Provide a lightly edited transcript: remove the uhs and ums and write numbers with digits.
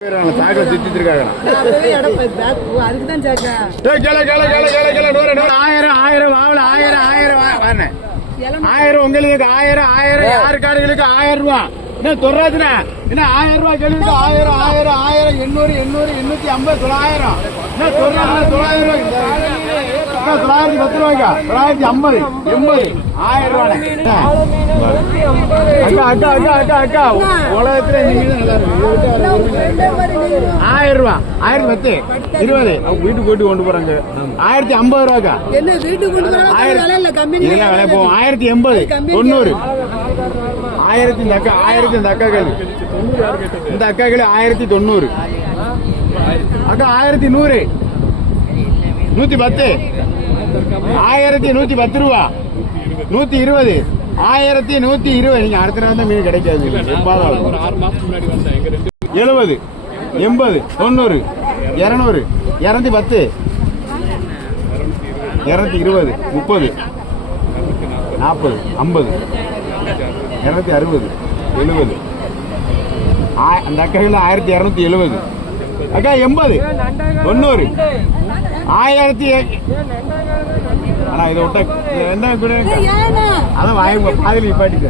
சாக்க சுத்திட்டு இருக்காங்க. ஆயிரம் உங்களுக்கு 1000 யாரு காடுகளுக்கு 1000 ரூபா என்ன தொடாதுண்ணா என்ன 1000 ரூபா கேள்விக்கு 1000 800 850 900 என்ன தொடாது 900 ரூபாய் 910 ரூபாய்க்கா 950 80 1000 ரூபாய் அக்கா அக்கா அக்கா அக்கா அக்கா உலகத்துல நீங்க நல்லா இருக்கு 1000 ரூபா 1010 20 வீட்டுக்கு போட்டு கொண்டு போறாங்க 1050 ரூபாய்க்கா என்ன வீட்டுக்கு கொண்டு போறாங்க விலை கம்மி இல்ல விலை போகும் 1080 90 1000 இந்த அக்கா 1000 இந்த அக்காக்கள் இந்த அக்காக்கள் 1090 அக்கா 1100 110 1110 ரூபா 120 1120 நீங்க அடுத்த நாள் தான் மீன் கிடைக்காது 70 80 90 200 210 220 30 40 50 260 70 அந்த அக்காவில் 1270 அக்கா 80 90 1000 ஆனா இதை விட்ட என்ன கூட அதான் வாங்க பாதியில் நிப்பாட்டிட்டு